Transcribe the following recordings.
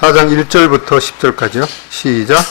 4장 1절부터 10절까지요. 시작.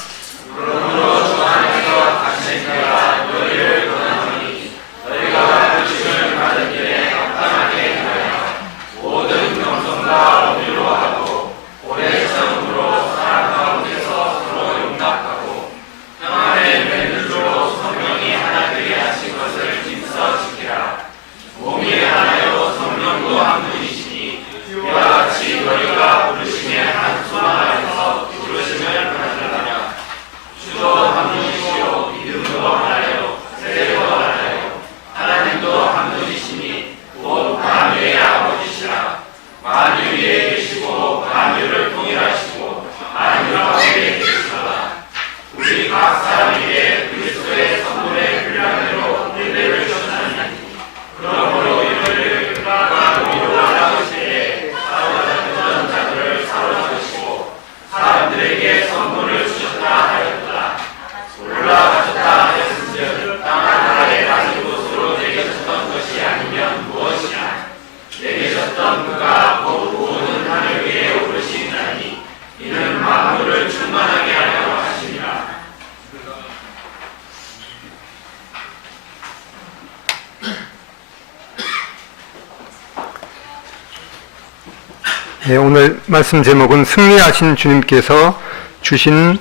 네, 오늘 말씀 제목은 승리하신 주님께서 주신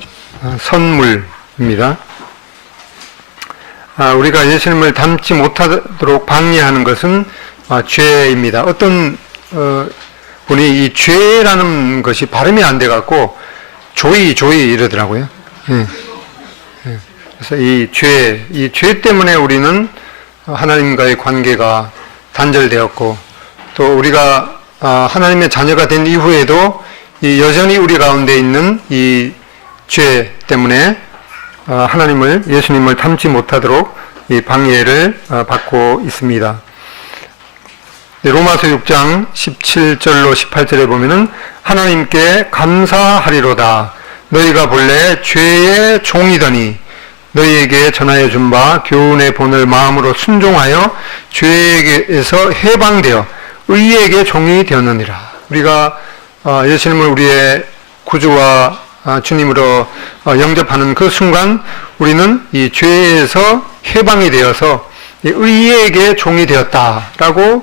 선물입니다. 우리가 예수님을 닮지 못하도록 방해하는 것은 죄입니다. 어떤 분이 이 죄라는 것이 발음이 안 돼 갖고 조이 이러더라고요. 그래서 이 죄 때문에 우리는 하나님과의 관계가 단절되었고, 또 우리가 하나님의 자녀가 된 이후에도 여전히 우리 가운데 있는 이 죄 때문에 예수님을 닮지 못하도록 이 방해를 받고 있습니다. 로마서 6장 17절로 18절에 보면은 하나님께 감사하리로다. 너희가 본래 죄의 종이더니 너희에게 전하여 준 바 교훈의 본을 마음으로 순종하여 죄에게서 해방되어 의에게 종이 되었느니라. 우리가 예수님을 우리의 구주와 주님으로 영접하는 그 순간 우리는 이 죄에서 해방이 되어서 의에게 종이 되었다라고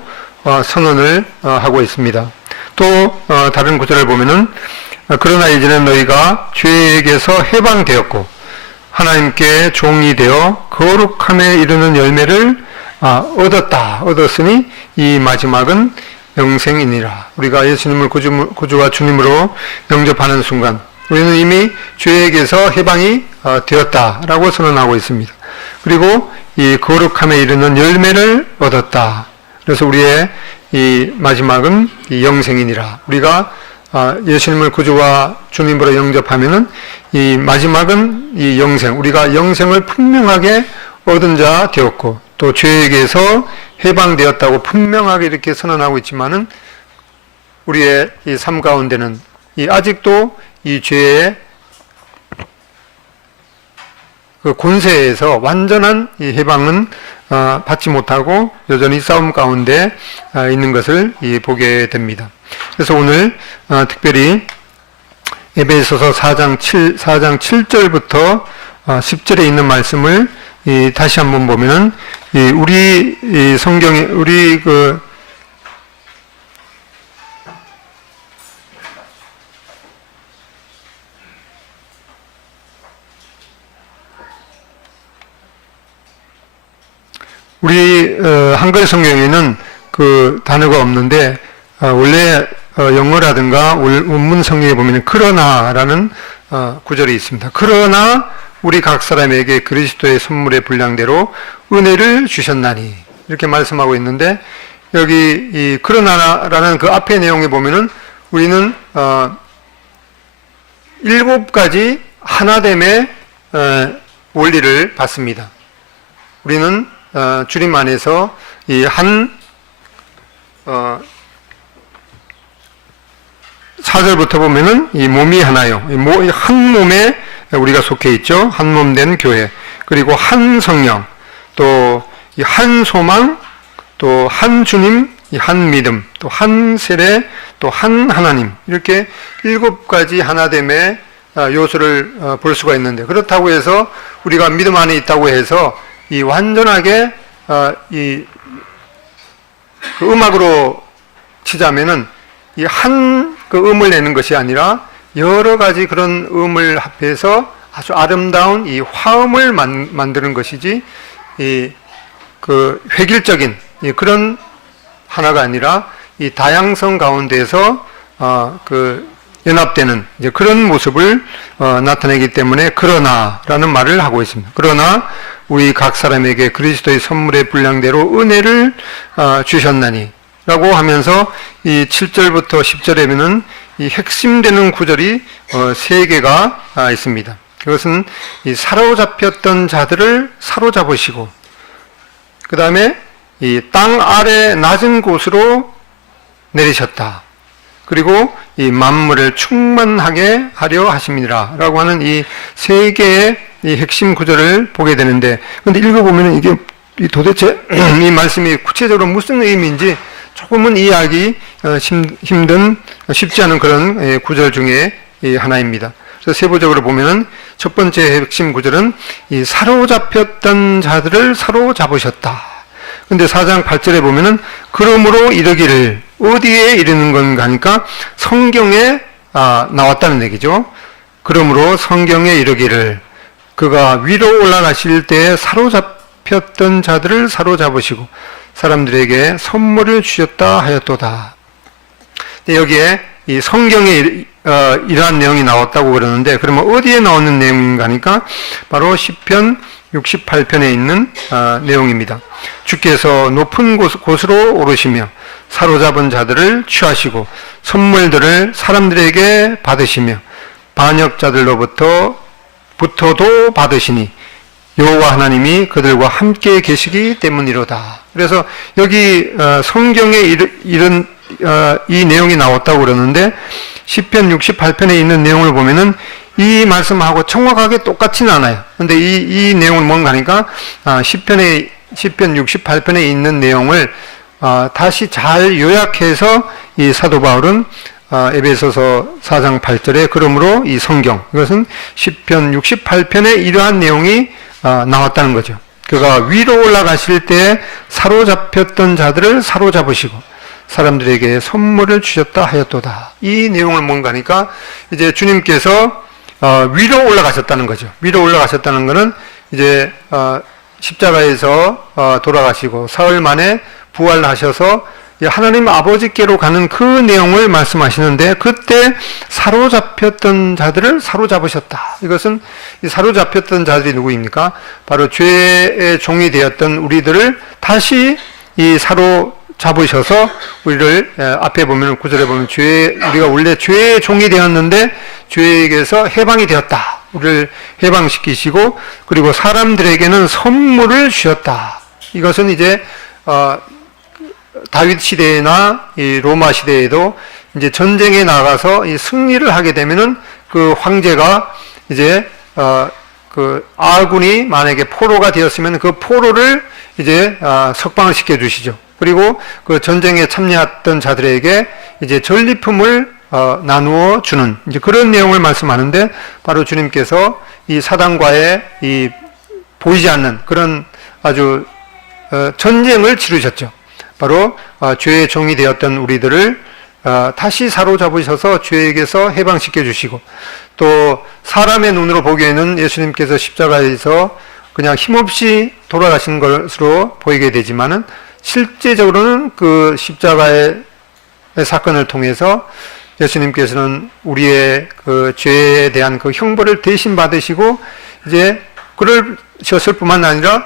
선언을 하고 있습니다. 또 다른 구절을 보면은 그러나 이제는 너희가 죄에게서 해방되었고 하나님께 종이 되어 거룩함에 이르는 열매를 얻었으니 이 마지막은 영생이니라. 우리가 예수님을 구주와 주님으로 영접하는 순간 우리는 이미 죄에게서 해방이 되었다라고 선언하고 있습니다. 그리고 이 거룩함에 이르는 열매를 얻었다. 그래서 우리의 이 마지막은 이 영생이니라. 우리가 예수님을 구주와 주님으로 영접하면은 이 마지막은 이 영생, 우리가 영생을 분명하게 얻은 자 되었고, 또 죄에게서 해방되었다고 분명하게 이렇게 선언하고 있지만은 우리의 이 삶 가운데는 아직도 이 죄의 그 권세에서 완전한 이 해방은 받지 못하고 여전히 싸움 가운데 있는 것을 보게 됩니다. 그래서 오늘 특별히 에베소서 4장 7절부터 10절에 있는 말씀을 다시 한번 보면은 우리 성경에 우리 한글 성경에는 그 단어가 없는데 원래 영어라든가 원문 성경에 보면 그러나라는 구절이 있습니다. 그러나 우리 각 사람에게 그리스도의 선물의 분량대로 은혜를 주셨나니 이렇게 말씀하고 있는데, 여기 이 그러나라는 그 앞의 내용에 보면은 우리는 7가지 하나됨의 원리를 받습니다. 우리는 주님 안에서 이 한 4절부터 보면은 이 몸이 하나요. 한 몸에 우리가 속해 있죠. 한 몸 된 교회. 그리고 한 성령, 또 한 소망, 또 한 주님, 한 믿음, 또 한 세례, 또 한 하나님, 이렇게 7가지 하나됨의 요소를 볼 수가 있는데, 그렇다고 해서 우리가 믿음 안에 있다고 해서 이 완전하게 그 음악으로 치자면은 이 한 그 음을 내는 것이 아니라 여러 가지 그런 음을 합해서 아주 아름다운 이 화음을 만드는 것이지, 이 그 획일적인 그런 하나가 아니라 이 다양성 가운데서 그 연합되는 이제 그런 모습을 나타내기 때문에 그러나라는 말을 하고 있습니다. 그러나 우리 각 사람에게 그리스도의 선물의 분량대로 은혜를 주셨나니 라고 하면서 이 7절부터 10절에는 이 핵심되는 구절이 3개가 있습니다. 그것은 이 사로잡혔던 자들을 사로잡으시고, 그 다음에 이 땅 아래 낮은 곳으로 내리셨다. 그리고 이 만물을 충만하게 하려 하심이라 라고 하는 이 3개의 이 핵심 구절을 보게 되는데, 근데 읽어보면 이게 도대체 이 말씀이 구체적으로 무슨 의미인지 조금은 이해하기 쉽지 않은 그런 구절 중에 하나입니다. 그래서 세부적으로 보면은 첫 번째 핵심 구절은 이 사로잡혔던 자들을 사로잡으셨다. 근데 4장 8절에 보면은 그러므로 이르기를, 어디에 이르는 건가 하니까 성경에 나왔다는 얘기죠. 그러므로 성경에 이르기를, 그가 위로 올라가실 때 사로잡혔던 자들을 사로잡으시고 사람들에게 선물을 주셨다 하였도다. 여기에 이 성경에 이러한 내용이 나왔다고 그러는데, 그러면 어디에 나오는 내용인가 하니까 바로 시편 68편에 있는 내용입니다. 주께서 높은 곳으로 오르시며 사로잡은 자들을 취하시고 선물들을 사람들에게 받으시며 반역자들로부터도 받으시니 여호와 하나님이 그들과 함께 계시기 때문이로다. 그래서 여기 성경에 이런 이 내용이 나왔다고 그러는데, 시편 68편에 있는 내용을 보면은 이 말씀하고 정확하게 똑같지는 않아요. 근데 이 내용은 뭔가 하니까 시편 68편에 있는 내용을 다시 잘 요약해서 이 사도 바울은 에베소서 4장 8절에 그러므로 이 성경, 이것은 시편 68편에 이러한 내용이 나왔다는 거죠. 그가 위로 올라가실 때 사로잡혔던 자들을 사로잡으시고 사람들에게 선물을 주셨다 하였도다. 이 내용을 뭔가 하니까 이제 주님께서 위로 올라가셨다는 거죠. 위로 올라가셨다는 것은 이제 십자가에서 돌아가시고 사흘 만에 부활하셔서 하나님 아버지께로 가는 그 내용을 말씀하시는데, 그때 사로잡혔던 자들을 사로잡으셨다. 이것은 이 사로잡혔던 자들이 누구입니까? 바로 죄의 종이 되었던 우리들을 다시 이 사로잡으셔서 우리를, 앞에 보면 9절에 보면 우리가 원래 죄의 종이 되었는데 죄에게서 해방이 되었다. 우리를 해방시키시고, 그리고 사람들에게는 선물을 주셨다. 이것은 이제 다윗 시대나 이 로마 시대에도 이제 전쟁에 나가서 이 승리를 하게 되면은 그 황제가 이제 그 아군이 만약에 포로가 되었으면 그 포로를 이제 석방을 시켜 주시죠. 그리고 그 전쟁에 참여했던 자들에게 이제 전리품을 나누어 주는 이제 그런 내용을 말씀하는데, 바로 주님께서 이 사단과의 이 보이지 않는 그런 아주 전쟁을 치르셨죠. 바로 죄의 종이 되었던 우리들을 다시 사로잡으셔서 죄에게서 해방시켜 주시고, 또 사람의 눈으로 보기에는 예수님께서 십자가에서 그냥 힘없이 돌아가신 것으로 보이게 되지만은 실제적으로는 그 십자가의 사건을 통해서 예수님께서는 우리의 그 죄에 대한 그 형벌을 대신 받으시고 이제 그러셨을 뿐만 아니라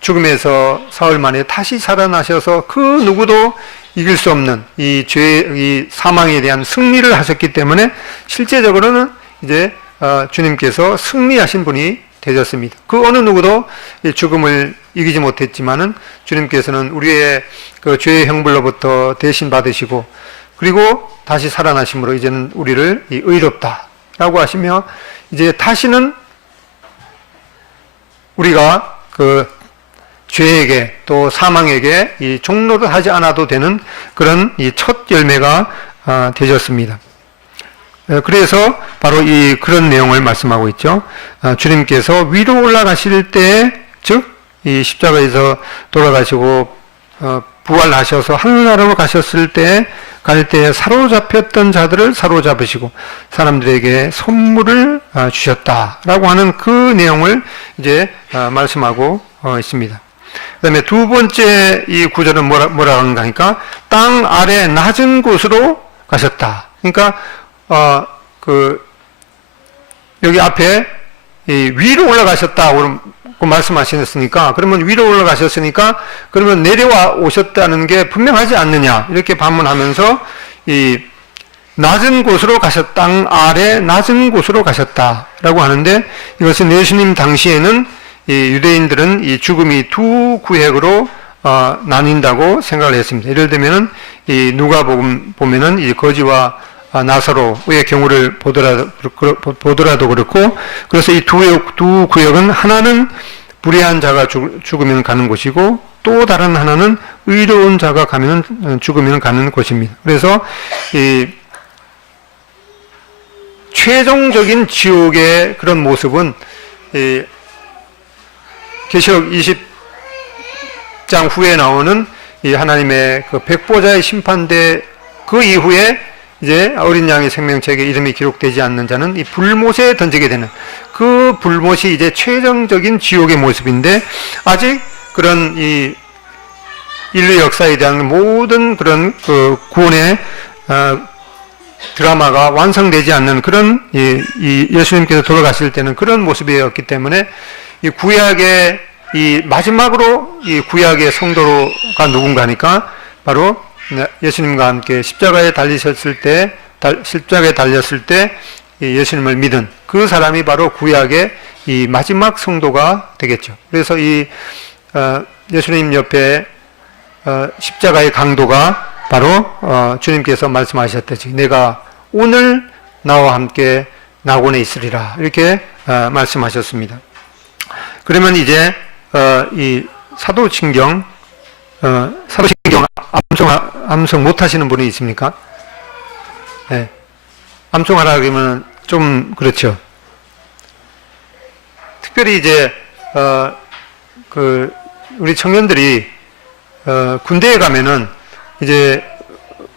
죽음에서 사흘 만에 다시 살아나셔서 그 누구도 이길 수 없는 이 이 사망에 대한 승리를 하셨기 때문에 실제적으로는 이제 주님께서 승리하신 분이 되셨습니다. 그 어느 누구도 죽음을 이기지 못했지만은 주님께서는 우리의 그 죄의 형벌로부터 대신 받으시고, 그리고 다시 살아나심으로 이제는 우리를 의롭다라고 하시며, 이제 다시는 우리가 그 죄에게 또 사망에게 이 종로를 하지 않아도 되는 그런 이 첫 열매가 되셨습니다. 그래서 바로 이 그런 내용을 말씀하고 있죠. 주님께서 위로 올라가실 때, 즉 이 십자가에서 돌아가시고 부활하셔서 하늘나라로 가셨을 때, 갈 때 사로잡혔던 자들을 사로잡으시고 사람들에게 선물을 주셨다라고 하는 그 내용을 이제 말씀하고 있습니다. 그 다음에 두 번째 이 구절은 뭐라 하는가 하니까 땅 아래 낮은 곳으로 가셨다. 그러니까 여기 앞에 위로 올라가셨다고 말씀하셨으니까, 그러면 위로 올라가셨으니까, 그러면 내려와 오셨다는 게 분명하지 않느냐, 이렇게 반문하면서, 이, 낮은 곳으로 땅 아래 낮은 곳으로 가셨다라고 하는데, 이것은 예수님 당시에는 이 유대인들은 이 죽음이 두 구획으로 나뉜다고 생각을 했습니다. 예를 들면은, 이 누가복음 보면은 이 거지와 나사로의 경우를 보더라도 그렇고, 그래서 이 두 구역은 하나는 불의한 자가 죽으면 가는 곳이고, 또 다른 하나는 의로운 자가 죽으면 가는 곳입니다. 그래서 이 최종적인 지옥의 그런 모습은 이 계시록 20장 후에 나오는 이 하나님의 그 백보자의 심판대 그 이후에 이제 어린 양의 생명책에 이름이 기록되지 않는 자는 이 불못에 던지게 되는 그 불못이 이제 최종적인 지옥의 모습인데, 아직 그런 이 인류 역사에 대한 모든 그런 그 구원의 드라마가 완성되지 않는 그런 이 예수님께서 돌아가실 때는 그런 모습이었기 때문에 이 구약의 이 마지막으로 이 구약의 성도가 누군가니까 바로 예수님과 함께 십자가에 달렸을 때 예수님을 믿은 그 사람이 바로 구약의 이 마지막 성도가 되겠죠. 그래서 이 예수님 옆에 십자가의 강도가 바로 주님께서 말씀하셨듯이 내가 오늘 나와 함께 낙원에 있으리라, 이렇게 말씀하셨습니다. 그러면 이제 이 사도신경 암송 못 하시는 분이 있습니까? 네. 암송하라 그러면 좀 그렇죠. 특별히 이제 우리 청년들이 군대에 가면은 이제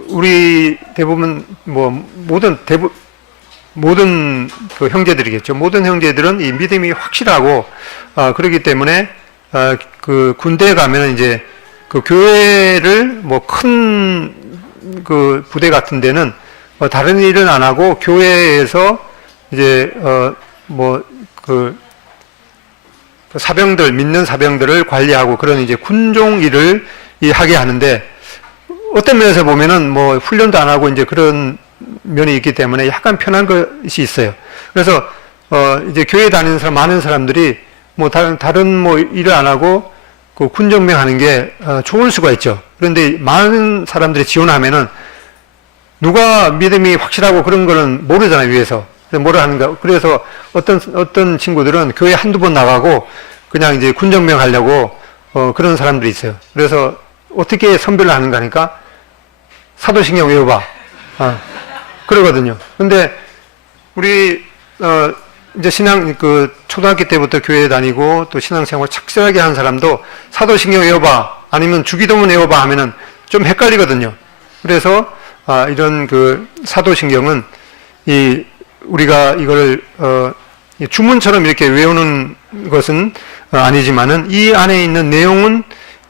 우리 대부분 모든 그 형제들이겠죠. 모든 형제들은 이 믿음이 확실하고 그렇기 때문에 그 군대에 가면은 이제 그 교회를 큰 그 부대 같은 데는 다른 일은 안 하고 교회에서 이제 그 사병들, 믿는 사병들을 관리하고 그런 이제 군종 일을 하게 하는데, 어떤 면에서 보면은 훈련도 안 하고 이제 그런 면이 있기 때문에 약간 편한 것이 있어요. 그래서 이제 교회 다니는 많은 사람들이 다른 일을 안 하고 그 군정병 하는 게 좋을 수가 있죠. 그런데 많은 사람들이 지원하면은 누가 믿음이 확실하고 그런 거는 모르잖아요, 위에서. 뭐라 하는가. 그래서 어떤 친구들은 교회 한두 번 나가고 그냥 이제 군정병 하려고 그런 사람들이 있어요. 그래서 어떻게 선별을 하는가 하니까 사도신경 외워봐. 그러거든요. 근데 우리 이제 초등학교 때부터 교회 다니고 또 신앙생활 착실하게 한 사람도 사도신경 외워봐, 아니면 주기도문 외워봐 하면은 좀 헷갈리거든요. 그래서 이런 그 사도신경은 우리가 이걸 주문처럼 이렇게 외우는 것은 아니지만은 이 안에 있는 내용은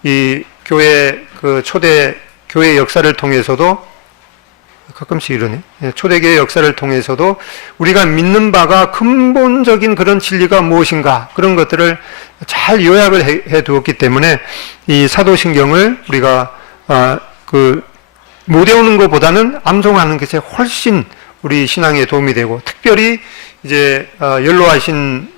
이 교회 초대 교회 역사를 통해서도 가끔씩 이러네. 초대교회 역사를 통해서도 우리가 믿는 바가 근본적인 그런 진리가 무엇인가, 그런 것들을 잘 요약을 해 두었기 때문에 이 사도신경을 우리가 못 외우는 것보다는 암송하는 것이 훨씬 우리 신앙에 도움이 되고, 특별히 이제 연로하신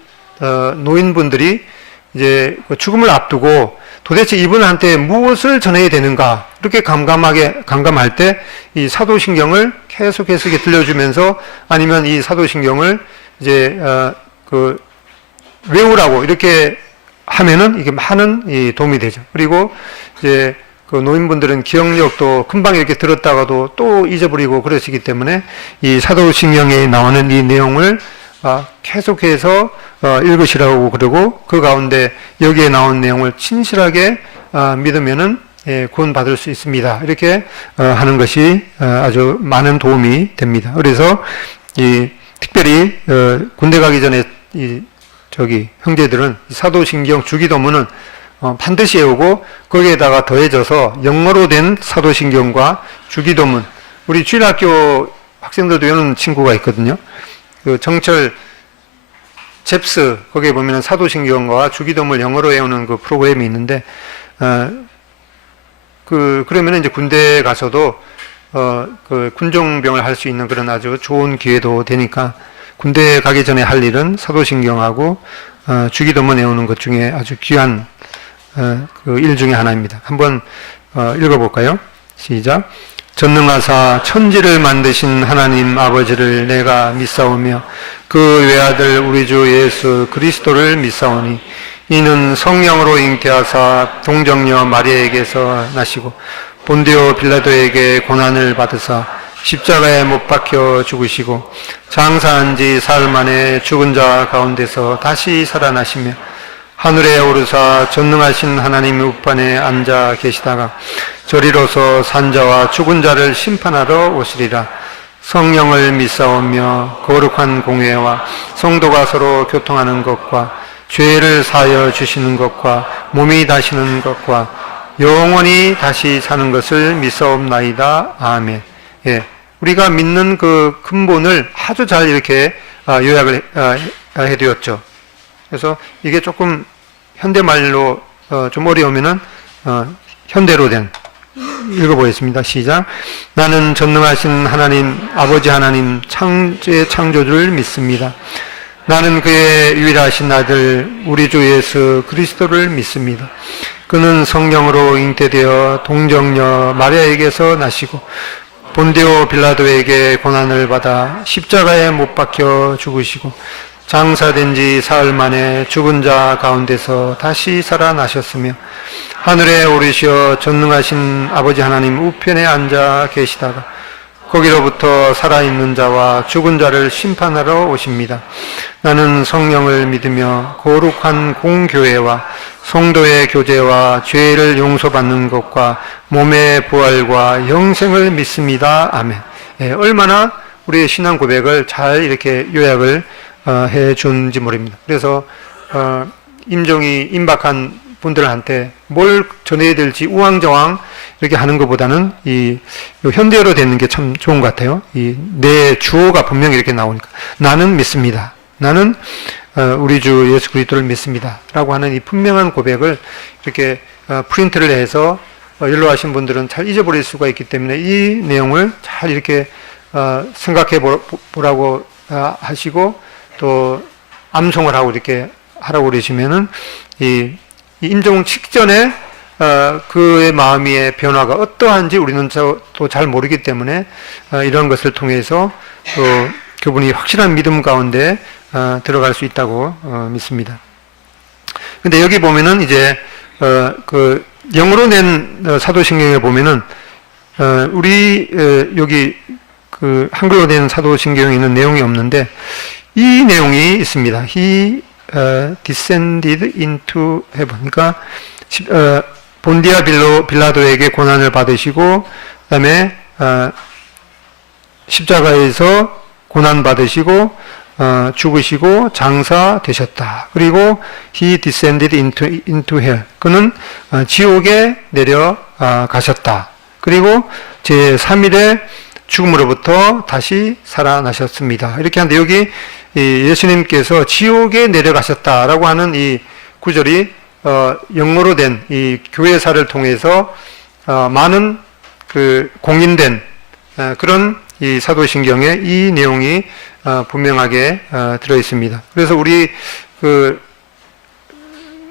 노인분들이 이제 죽음을 앞두고 도대체 이분한테 무엇을 전해야 되는가, 이렇게 감감할 때 이 사도신경을 계속해서 들려주면서, 아니면 이 사도신경을 이제 외우라고 이렇게 하면은 이게 많은 이 도움이 되죠. 그리고 이제 그 노인분들은 기억력도 금방 이렇게 들었다가도 또 잊어버리고 그러시기 때문에 이 사도신경에 나오는 이 내용을 계속해서 읽으시라고 그러고 그 가운데 여기에 나온 내용을 친실하게 믿으면은 구원 받을 수 있습니다. 이렇게 하는 것이 아주 많은 도움이 됩니다. 그래서 이 특별히 군대 가기 전에 형제들은 사도신경 주기도문은 반드시 외우고 거기에다가 더해져서 영어로 된 사도신경과 주기도문, 우리 주일학교 학생들도 외우는 친구가 있거든요. 그 정철 잽스 거기에 보면은 사도신경과 주기도문을 영어로 외우는 그 프로그램이 있는데 그러면은 이제 군대 가서도 그 군종병을 할 수 있는 그런 아주 좋은 기회도 되니까 군대 가기 전에 할 일은 사도신경하고 주기도문 외우는 것 중에 아주 귀한 그 일 중에 하나입니다. 한번 읽어볼까요? 시작. 전능하사 천지를 만드신 하나님 아버지를 내가 믿사오며 그 외아들 우리 주 예수 그리스도를 믿사오니 이는 성령으로 잉태하사 동정녀 마리아에게서 나시고 본디오 빌라도에게 고난을 받으사 십자가에 못 박혀 죽으시고 장사한 지 사흘 만에 죽은 자 가운데서 다시 살아나시며 하늘에 오르사 전능하신 하나님 우편에 앉아 계시다가 저리로서 산자와 죽은 자를 심판하러 오시리라. 성령을 믿사오며 거룩한 공회와 성도가 서로 교통하는 것과 죄를 사하여 주시는 것과 몸이 다시는 것과 영원히 다시 사는 것을 믿사옵나이다. 아멘. 예, 우리가 믿는 그 근본을 아주 잘 이렇게 요약을 해드렸죠. 그래서 이게 조금 현대말로 좀 어려우면은 현대로 된 읽어보겠습니다. 시작. 나는 전능하신 하나님 아버지 하나님 창조주를 믿습니다. 나는 그의 유일하신 아들 우리 주 예수 그리스도를 믿습니다. 그는 성령으로 잉태되어 동정녀 마리아에게서 나시고 본디오 빌라도에게 고난을 받아 십자가에 못 박혀 죽으시고 장사된 지 사흘 만에 죽은 자 가운데서 다시 살아나셨으며 하늘에 오르시어 전능하신 아버지 하나님 우편에 앉아 계시다가 거기로부터 살아있는 자와 죽은 자를 심판하러 오십니다. 나는 성령을 믿으며 거룩한 공교회와 성도의 교제와 죄를 용서받는 것과 몸의 부활과 영생을 믿습니다. 아멘. 예, 얼마나 우리의 신앙 고백을 잘 이렇게 요약을 해 준지 모릅니다. 그래서 임종이 임박한 분들한테 뭘 전해야 될지 우왕좌왕 이렇게 하는 것보다는 이 현대어로 되는 게 참 좋은 것 같아요. 이 내 주어가 분명히 이렇게 나오니까 나는 믿습니다. 나는 우리 주 예수 그리스도를 믿습니다. 라고 하는 이 분명한 고백을 이렇게 프린트를 해서 연로하신 분들은 잘 잊어버릴 수가 있기 때문에 이 내용을 잘 이렇게 생각해 보라고 하시고 또 암송을 하고 이렇게 하라고 그러시면은 이 임종 직전에 그의 마음의 변화가 어떠한지 우리는 또 잘 모르기 때문에 이런 것을 통해서 또 그분이 확실한 믿음 가운데 들어갈 수 있다고 믿습니다. 근데 여기 보면은 이제 그 영어로 낸 사도신경에 보면은 우리 여기 그 한글로 된 사도신경에 있는 내용이 없는데 이 내용이 있습니다. He descended into heaven. 그러니까 본디아 빌라도에게 고난을 받으시고 그다음에 십자가에서 고난 받으시고 죽으시고 장사되셨다. 그리고 he descended into hell. 그는 지옥에 내려가셨다. 그리고 제3일에 죽음으로부터 다시 살아나셨습니다. 이렇게 하는데 여기 예수님께서 지옥에 내려가셨다라고 하는 이 구절이 영어로 된 이 교회사를 통해서 많은 그 공인된 그런 이 사도신경에 이 내용이 분명하게 들어 있습니다. 그래서 우리 그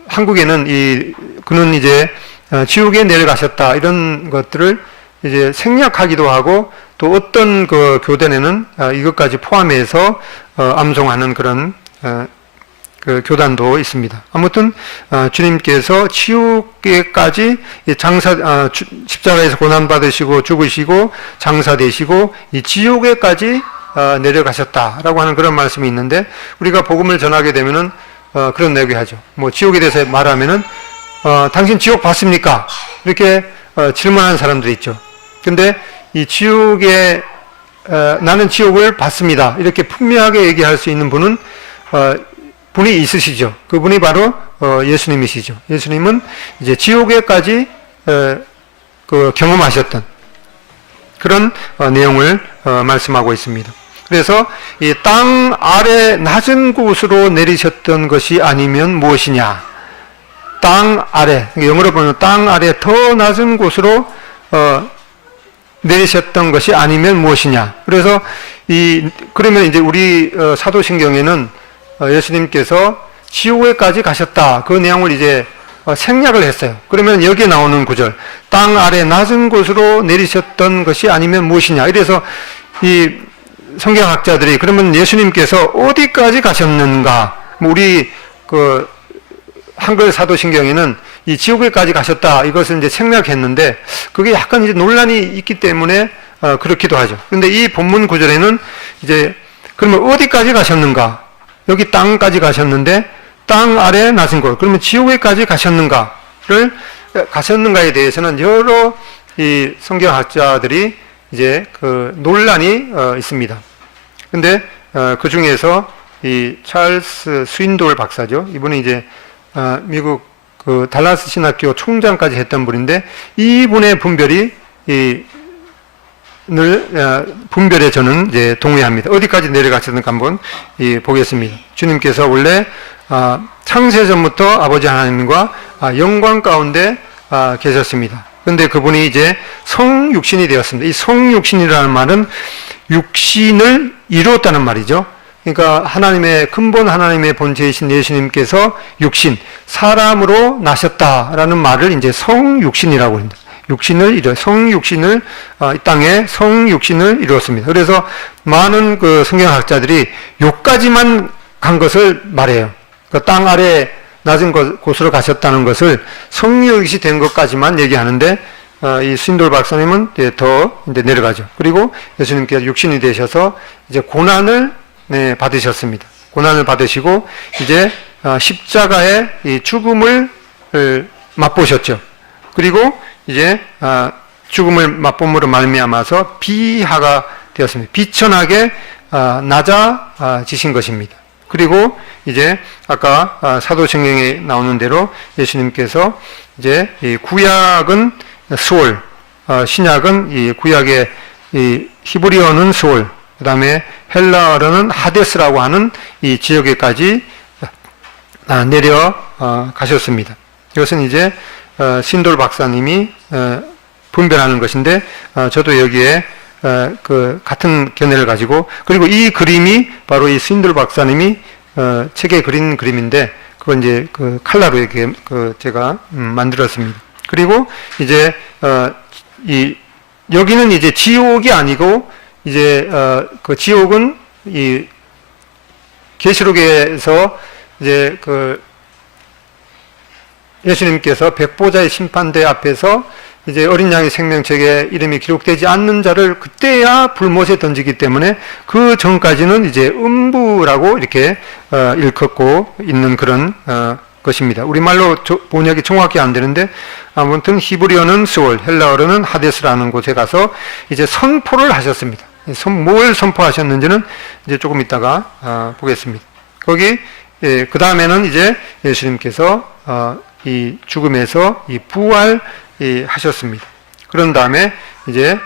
한국에는 그는 이제 지옥에 내려가셨다 이런 것들을 이제 생략하기도 하고 또 어떤 그 교단에는 이것까지 포함해서 암송하는 그런 그 교단도 있습니다. 아무튼 주님께서 지옥에까지 십자가에서 고난 받으시고 죽으시고 장사되시고 이 지옥에까지 내려가셨다라고 하는 그런 말씀이 있는데, 우리가 복음을 전하게 되면은 그런 얘기하죠. 뭐 지옥에 대해서 말하면은 당신 지옥 봤습니까? 이렇게 질문하는 사람들이 있죠. 근데 이 지옥에 나는 지옥을 봤습니다, 이렇게 분명하게 얘기할 수 있는 분은 분이 있으시죠. 그분이 바로 예수님이시죠. 예수님은 이제 지옥에까지 그 경험하셨던 그런 내용을 말씀하고 있습니다. 그래서 이 땅 아래 낮은 곳으로 내리셨던 것이 아니면 무엇이냐? 땅 아래, 영어로 보면 땅 아래 더 낮은 곳으로 내리셨던 것이 아니면 무엇이냐? 그래서 그러면 이제 우리 사도신경에는 예수님께서 지옥에까지 가셨다, 그 내용을 이제 생략을 했어요. 그러면 여기에 나오는 구절, 땅 아래 낮은 곳으로 내리셨던 것이 아니면 무엇이냐? 이래서 이 성경학자들이 그러면 예수님께서 어디까지 가셨는가? 뭐 우리 그 한글 사도신경에는 이 지옥에까지 가셨다, 이것을 이제 생략했는데, 그게 약간 이제 논란이 있기 때문에 그렇기도 하죠. 그런데 이 본문 구절에는 이제 그러면 어디까지 가셨는가? 여기 땅까지 가셨는데 땅 아래 낮은 곳, 그러면 지옥에까지 가셨는가에 대해서는 여러 이 성경학자들이 이제 그 논란이 있습니다. 근데 그 중에서 이 찰스 스윈돌 박사죠. 이분이 이제 미국 그 달라스 신학교 총장까지 했던 분인데, 이분의 분별에 저는 이제 동의합니다. 어디까지 내려가셨는가 한번 보겠습니다. 주님께서 원래 창세전부터 아버지 하나님과 영광 가운데 계셨습니다. 그런데 그분이 이제 성육신이 되었습니다. 이 성육신이라는 말은 육신을 이루었다는 말이죠. 그러니까 하나님의 근본, 하나님의 본체이신 예수님께서 육신, 사람으로 나셨다라는 말을 이제 성육신이라고 합니다. 성육신을, 이 땅에 성육신을 이루었습니다. 그래서 많은 그 성경학자들이 요까지만 간 것을 말해요. 그 땅 아래 낮은 곳으로 가셨다는 것을 성육신이 된 것까지만 얘기하는데, 이 스윈돌 박사님은 더 이제 내려가죠. 그리고 예수님께서 육신이 되셔서 이제 고난을 받으셨습니다. 고난을 받으시고 이제 십자가의 이 죽음을 맛보셨죠. 그리고 이제 죽음을 맛봄으로 말미암아서 비하가 되었습니다. 비천하게 낮아지신 것입니다. 그리고 이제 아까 사도신경에 나오는 대로 예수님께서 이제 이 구약은 스올, 신약은 이 구약의 이 히브리어는 스올, 그 다음에 헬라어로는 하데스라고 하는 이 지역에까지 내려가셨습니다. 이것은 이제 신돌 박사님이 분별하는 것인데, 저도 여기에 그 같은 견해를 가지고, 그리고 이 그림이 바로 이 신돌 박사님이 책에 그린 그림인데, 그건 이제 그 칼라로 이렇게 제가 만들었습니다. 그리고 이제 여기는 이제 지옥이 아니고, 이제 그 지옥은 이 계시록에서 이제 그 예수님께서 백보자의 심판대 앞에서 이제 어린 양의 생명책에 이름이 기록되지 않는 자를 그때야 불못에 던지기 때문에 그 전까지는 이제 음부라고 이렇게 일컫고 있는 그런 것입니다. 우리말로 번역이 정확히 안 되는데, 아무튼 히브리어는 스올, 헬라어로는 하데스라는 곳에 가서 이제 선포를 하셨습니다. 뭘 선포하셨는지는 이제 조금 이따가 보겠습니다. 거기 그 다음에는 이제 예수님께서 이 죽음에서 이 부활 하셨습니다. 그런 다음에 이제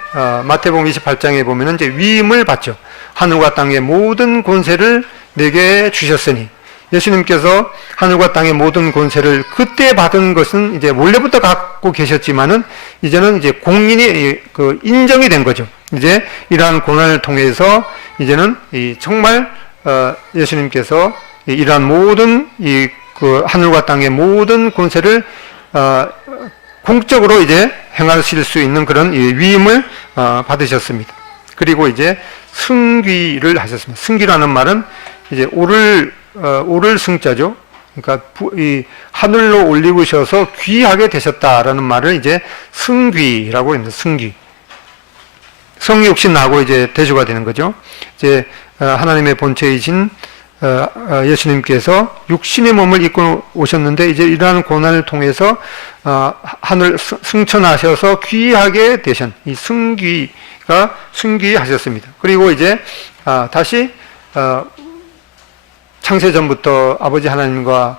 마태복음 28장에 보면은 이제 위임을 받죠. 하늘과 땅의 모든 권세를 내게 주셨으니, 예수님께서 하늘과 땅의 모든 권세를 그때 받은 것은 이제 원래부터 갖고 계셨지만은 이제는 이제 공인이 인정이 된 거죠. 이제 이러한 고난을 통해서 이제는 정말 예수님께서 이러한 모든 그 하늘과 땅의 모든 권세를 공적으로 이제 행하실 수 있는 그런 위임을 받으셨습니다. 그리고 이제 승귀를 하셨습니다. 승귀라는 말은 이제 오를 오를 승자죠. 그러니까 이 하늘로 올리우셔서 귀하게 되셨다라는 말을 이제 승귀라고 합니다. 승귀. 성이 혹시 나고 이제 대조가 되는 거죠. 이제 하나님의 본체이신 예수님께서 육신의 몸을 입고 오셨는데 이제 이러한 고난을 통해서 하늘 승천하셔서 귀하게 되신 이 승귀가 승귀하셨습니다. 그리고 이제 다시 창세 전부터 아버지 하나님과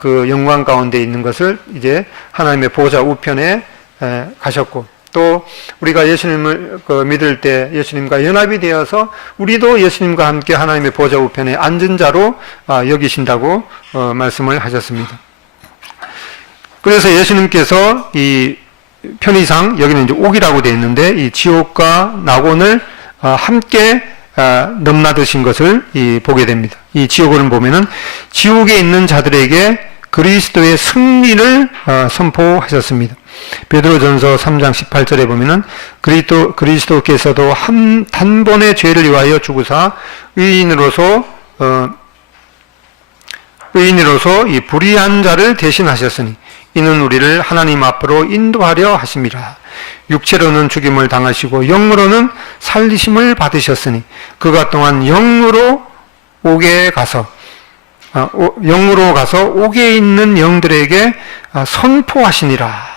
그 영광 가운데 있는 것을 이제 하나님의 보좌 우편에 가셨고, 또 우리가 예수님을 믿을 때 예수님과 연합이 되어서 우리도 예수님과 함께 하나님의 보좌 우편에 앉은 자로 여기신다고 말씀을 하셨습니다. 그래서 예수님께서 이 편의상 여기는 이제 옥이라고 되어 있는데 이 지옥과 낙원을 함께 넘나드신 것을 보게 됩니다. 이 지옥을 보면은 지옥에 있는 자들에게 그리스도의 승리를 선포하셨습니다. 베드로전서 3장 18절에 보면은 그리스도께서도 단번에 죄를 위하여 죽으사 의인으로서 이 불의한 자를 대신하셨으니 이는 우리를 하나님 앞으로 인도하려 하심이라. 육체로는 죽임을 당하시고 영으로는 살리심을 받으셨으니 그가 또한 영으로 가서 옥에 있는 영들에게 선포하시니라.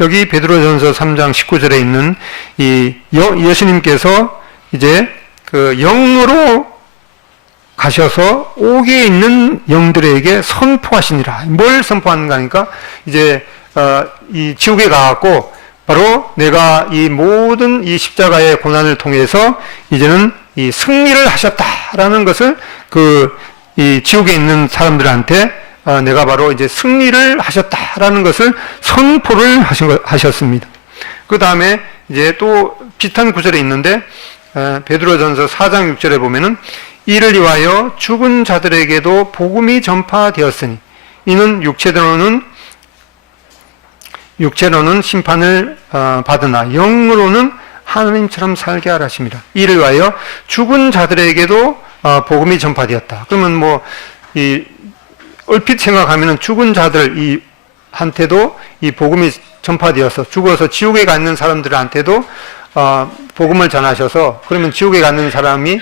여기 베드로전서 3장 19절에 있는 이 예수님께서 이제 그 영으로 가셔서 옥에 있는 영들에게 선포하시니라. 뭘 선포하는가 하니까 이제 이 지옥에 가갖고 바로 내가 이 모든 이 십자가의 고난을 통해서 이제는 이 승리를 하셨다라는 것을 이 지옥에 있는 사람들한테 내가 바로 이제 승리를 하셨다라는 것을 선포를 하셨습니다. 그 다음에 이제 또 비슷한 구절에 있는데 베드로전서 4장 6절에 보면은 이를 위하여 죽은 자들에게도 복음이 전파되었으니 이는 육체로는 심판을 받으나 영으로는 하나님처럼 살게 하라 하십니다. 이를 위하여 죽은 자들에게도 복음이 전파되었다. 그러면 얼핏 생각하면은 죽은 자들 한테도 이 복음이 전파되어서 죽어서 지옥에 가 있는 사람들한테도 복음을 전하셔서 그러면 지옥에 가 있는 사람이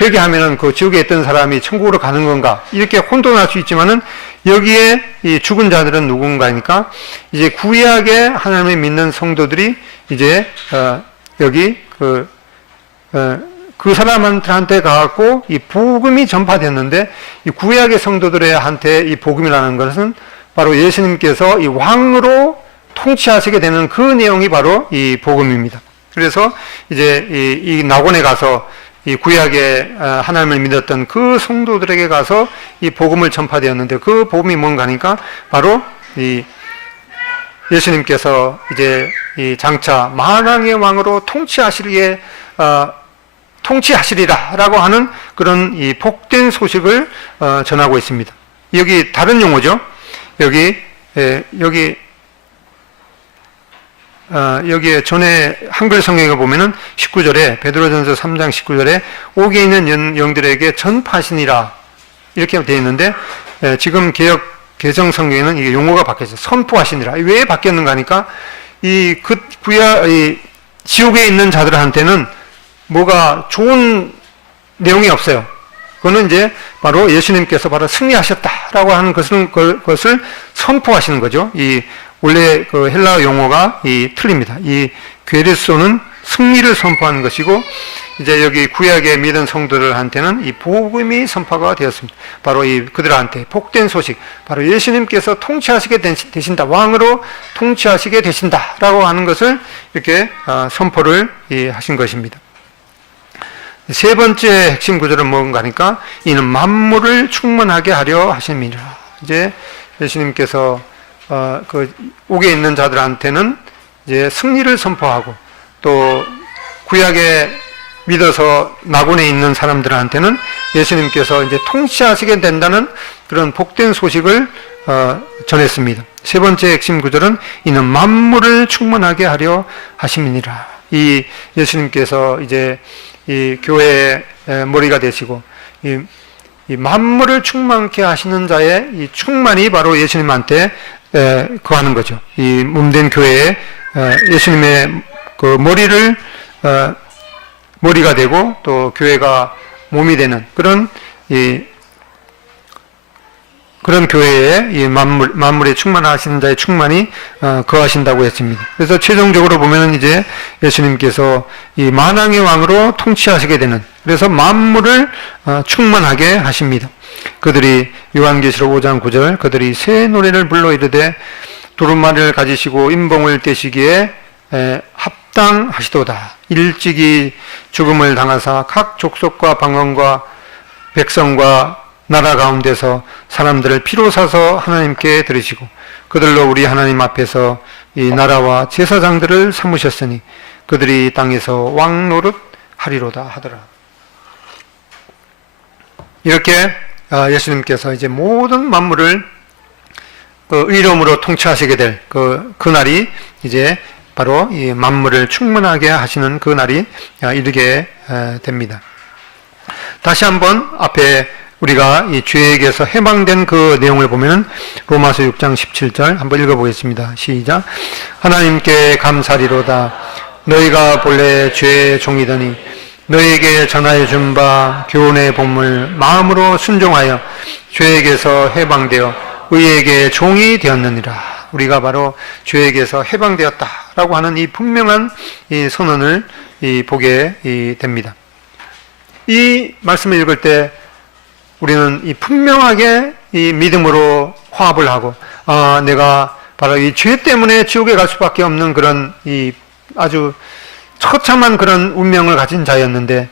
회개하면은 그 지옥에 있던 사람이 천국으로 가는 건가? 이렇게 혼돈할 수 있지만은 여기에 이 죽은 자들은 누군가니까 이제 구약에 하나님을 믿는 성도들이 이제 여기 그 사람한테 가갖고 이 복음이 전파됐는데 이 구약의 성도들한테 이 복음이라는 것은 바로 예수님께서 이 왕으로 통치하시게 되는 그 내용이 바로 이 복음입니다. 그래서 이제 이 낙원에 가서 이 구약에 하나님을 믿었던 그 성도들에게 가서 이 복음을 전파되었는데 그 복음이 뭔가 하니까 바로 이 예수님께서 이제 이 장차 만왕의 왕으로 통치하시리라라고 하는 그런 이 복된 소식을 전하고 있습니다. 여기 다른 용어죠. 여기에 전에 한글 성경에 보면은 19절에 베드로전서 3장 19절에 옥에 있는 영들에게 전파하시니라 이렇게 되어 있는데 지금 개정 성경에는 이게 용어가 바뀌었어요. 선포하시니라. 왜 바뀌었는가 하니까 이 지옥에 있는 자들한테는 뭐가 좋은 내용이 없어요. 그거는 이제 바로 예수님께서 바로 승리하셨다라고 하는 것을 선포하시는 거죠. 원래 그 헬라어 용어가 틀립니다. 이 괴리소는 승리를 선포하는 것이고, 이제 여기 구약의 믿은 성도들한테는 이 복음이 선포가 되었습니다. 바로 그들한테 복된 소식, 바로 예수님께서 통치하시게 되신다, 왕으로 통치하시게 되신다라고 하는 것을 이렇게 선포를 하신 것입니다. 세 번째 핵심 구절은 뭔가 하니까 이는 만물을 충만하게 하려 하십니다. 이제 예수님께서 그 옥에 있는 자들한테는 이제 승리를 선포하고, 또 구약에 믿어서 낙원에 있는 사람들한테는 예수님께서 이제 통치하시게 된다는 그런 복된 소식을 전했습니다. 세 번째 핵심 구절은 이는 만물을 충만하게 하려 하심이니라. 이 예수님께서 이제 이 교회의 머리가 되시고 이 만물을 충만케 하시는 자의 이 충만이 바로 예수님한테 거하는 거죠. 이 몸된 교회에 예수님의 그 머리를 머리가 되고 또 교회가 몸이 되는 그런 그런 교회에 이 만물에 충만하시는 자의 충만이 거하신다고 했습니다. 그래서 최종적으로 보면은 이제 예수님께서 이 만왕의 왕으로 통치하시게 되는, 그래서 만물을 충만하게 하십니다. 그들이 요한계시록 5장 9절 그들이 새 노래를 불러 이르되 두루마리를 가지시고 인봉을 떼시기에 합당하시도다. 일찍이 죽음을 당하사 각 족속과 방언과 백성과 나라 가운데서 사람들을 피로 사서 하나님께 드리시고 그들로 우리 하나님 앞에서 이 나라와 제사장들을 삼으셨으니 그들이 땅에서 왕 노릇 하리로다 하더라. 이렇게 예수님께서 이제 모든 만물을 의로움으로 통치하시게 될 그날이 이제 바로 이 만물을 충만하게 하시는 그 날이 이르게 됩니다. 다시 한번 앞에 우리가 이 죄에게서 해방된 그 내용을 보면은 로마서 6장 17절 한번 읽어보겠습니다. 시작. 하나님께 감사리로다. 너희가 본래 죄의 종이더니 너희에게 전하여 준 바 교훈의 본물 마음으로 순종하여 죄에게서 해방되어 의에게 종이 되었느니라. 우리가 바로 죄에게서 해방되었다라고 하는 이 분명한 이 선언을 보게 됩니다. 이 말씀을 읽을 때 우리는 이 분명하게 이 믿음으로 화합을 하고, 내가 바로 이 죄 때문에 지옥에 갈 수밖에 없는 그런 이 아주 처참한 그런 운명을 가진 자였는데,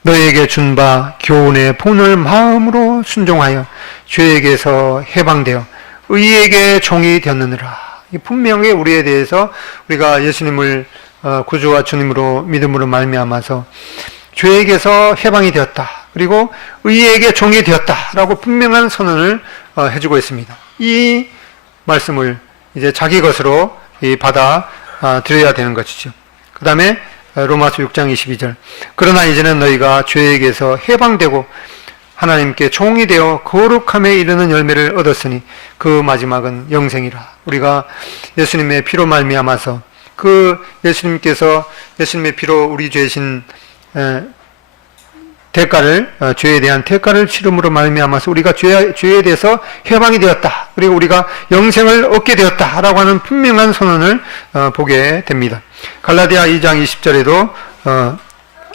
너에게 준 바 교훈의 본을 마음으로 순종하여 죄에게서 해방되어 의에게 종이 되었느니라. 분명히 우리에 대해서 우리가 예수님을 구주와 주님으로 믿음으로 말미암아서 죄에게서 해방이 되었다. 그리고 의에게 종이 되었다라고 분명한 선언을 해주고 있습니다. 이 말씀을 이제 자기 것으로 받아 들여야 되는 것이죠. 그 다음에 로마서 6장 22절 그러나 이제는 너희가 죄에게서 해방되고 하나님께 종이 되어 거룩함에 이르는 열매를 얻었으니 그 마지막은 영생이라. 우리가 예수님의 피로 말미암아서 예수님께서 예수님의 피로 우리 죄신 죄에 대한 대가를 치름으로 말미암아서 우리가 죄에 대해서 해방이 되었다. 그리고 우리가 영생을 얻게 되었다라고 하는 분명한 선언을 보게 됩니다. 갈라디아 2장 20절에도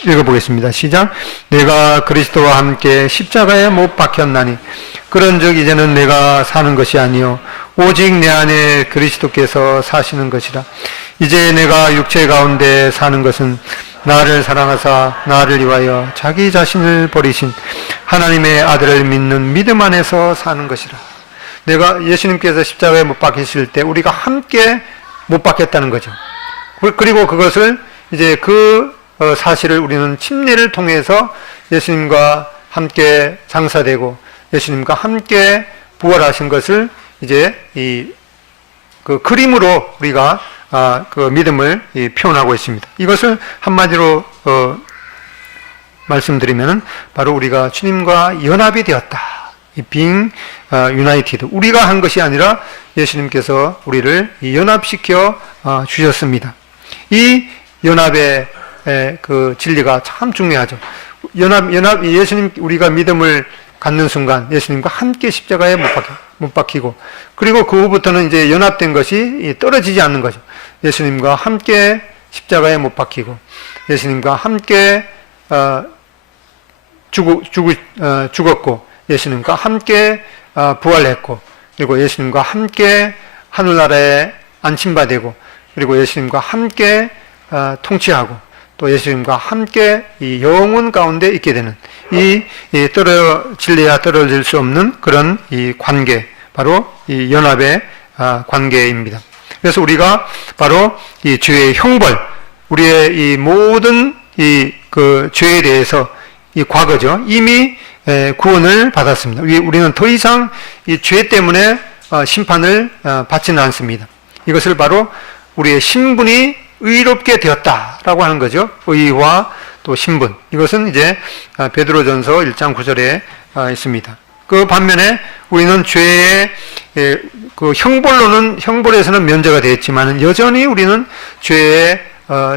읽어보겠습니다. 시작. 내가 그리스도와 함께 십자가에 못 박혔나니 그런즉 이제는 내가 사는 것이 아니요 오직 내 안에 그리스도께서 사시는 것이라. 이제 내가 육체 가운데 사는 것은 나를 사랑하사 나를 위하여 자기 자신을 버리신 하나님의 아들을 믿는 믿음 안에서 사는 것이라. 내가 예수님께서 십자가에 못 박히실 때 우리가 함께 못 박혔다는 거죠. 그리고 그것을 이제 사실을 우리는 침례를 통해서 예수님과 함께 장사되고 예수님과 함께 부활하신 것을 이제 그림으로 우리가 그 믿음을 표현하고 있습니다. 이것을 한마디로 말씀드리면은 바로 우리가 주님과 연합이 되었다. being united. 우리가 한 것이 아니라 예수님께서 우리를 연합시켜 주셨습니다. 이 연합의 그 진리가 참 중요하죠. 예수님, 우리가 믿음을 갖는 순간 예수님과 함께 십자가에 못 박히고, 그리고 그 후부터는 이제 연합된 것이 떨어지지 않는 거죠. 예수님과 함께 십자가에 못 박히고, 예수님과 함께 죽었고, 예수님과 함께 부활했고, 그리고 예수님과 함께 하늘나라에 안침받고, 그리고 예수님과 함께 통치하고, 또 예수님과 함께 이 영원 가운데 있게 되는 진리야 떨어질 수 없는 그런 이 관계, 바로 이 연합의 관계입니다. 그래서 우리가 바로 이 죄의 형벌, 우리의 이 모든 그 죄에 대해서 이 과거죠. 이미 구원을 받았습니다. 우리는 더 이상 이 죄 때문에 심판을 받지는 않습니다. 이것을 바로 우리의 신분이 의롭게 되었다라고 하는 거죠. 의와 또 또 신분. 이것은 이제 베드로전서 1장 9절에 있습니다. 그 반면에 우리는 죄의 그 형벌에서는 면제가 되었지만 여전히 우리는 죄의